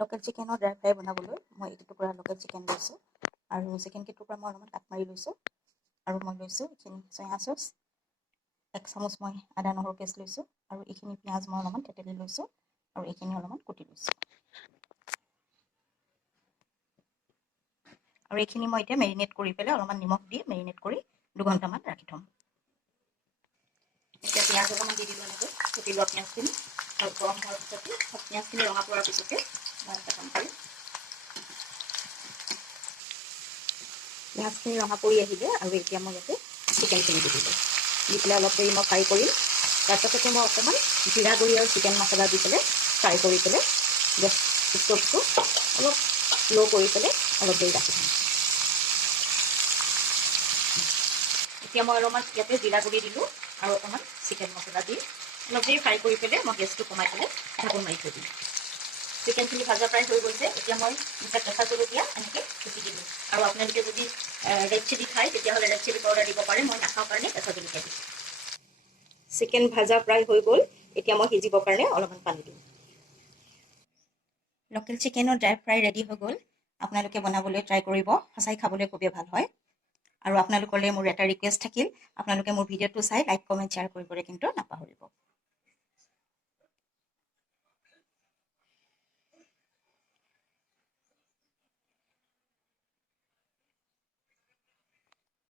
local চিকেনৰ dry fry বনাবলৈ মই এইটো টুকুৰা লোকেল চিকেন লৈছোঁ আৰু চিকেন টুকুৰা মই অলপমান কাট মাৰি লৈছোঁ আৰু মই লৈছোঁ এইখিনি চয়া চচ 1 চামুচ মই আদা নহৰু পেষ্ট লৈছোঁ আৰু এইখিনি পিঁয়াজ মই অলপমান থেতেলি লৈছোঁ আৰু এইখিনি অলপমান কুটি লৈছোঁ আৰু এইখিনি মই এতিয়া মেৰিনেট কৰি পেলাই অলপমান নিমখ দি মেৰিনেট কৰি 2 ঘণ্টামান ৰাখি থ'ম এতিয়া পিঁয়াজ অলপমান দি দিব লাগে কুটি লোৱা পিঁয়াজখিনি আৰু গৰম হোৱাৰ পিছতে পিঁয়াজখিনি ৰঙা পৰাৰ পিছতে মই এটা কাম কৰিম পিঁয়াজখিনি ৰঙা পৰি আহিলে আৰু এতিয়া মই ইয়াতে চিকেনখিনি দি দিলোঁ দি পেলাই অলপ দেৰি মই ফ্ৰাই কৰিম তাৰপাছতে মই অকণমান জিৰা গুড়ি আৰু চিকেন মছলা দি পেলাই ফ্ৰাই কৰি পেলাই গেছ ষ্ট'ভটো অলপ ল' কৰি পেলাই অলপ দেৰি ৰাখি থ'ম এতিয়া মই অলপমান ইয়াতে জিৰা গুড়ি দিলোঁ আৰু অকণমান চিকেন মছলা দি অলপ দেৰি ফ্ৰাই কৰি পেলাই মই গেছটো কমাই পেলাই ঢাকোন মাৰি থৈ দিম চিকেনখিনি ভাজা ফ্ৰাই হৈ গৈছে এতিয়া মই দুটা কেঁচা জলকীয়া এনেকৈ কুটি দিলোঁ আৰু আপোনালোকে যদি ৰেড চিলি খায় তেতিয়াহ'লে ৰেড চিলি পাউডাৰ দিব পাৰে মই নাখাওঁ কাৰণে কেঁচা জলকীয়া দিছোঁ চিকেন ভাজা ফ্ৰাই হৈ গ'ল এতিয়া মই সিজিবৰ কাৰণে অলপমান পানী দিম লোকেল চিকেনৰ ড্ৰাই ফ্ৰাই ৰেডি হৈ গ'ল আপোনালোকে বনাবলৈ ট্ৰাই কৰিব সঁচাই খাবলৈ খুবেই ভাল হয় আৰু আপোনালোকলৈ মোৰ এটা ৰিকুৱেষ্ট থাকিল আপোনালোকে মোৰ ভিডিঅ'টো চাই লাইক কমেণ্ট শ্বেয়াৰ কৰিবলৈ কিন্তু নাপাহৰিব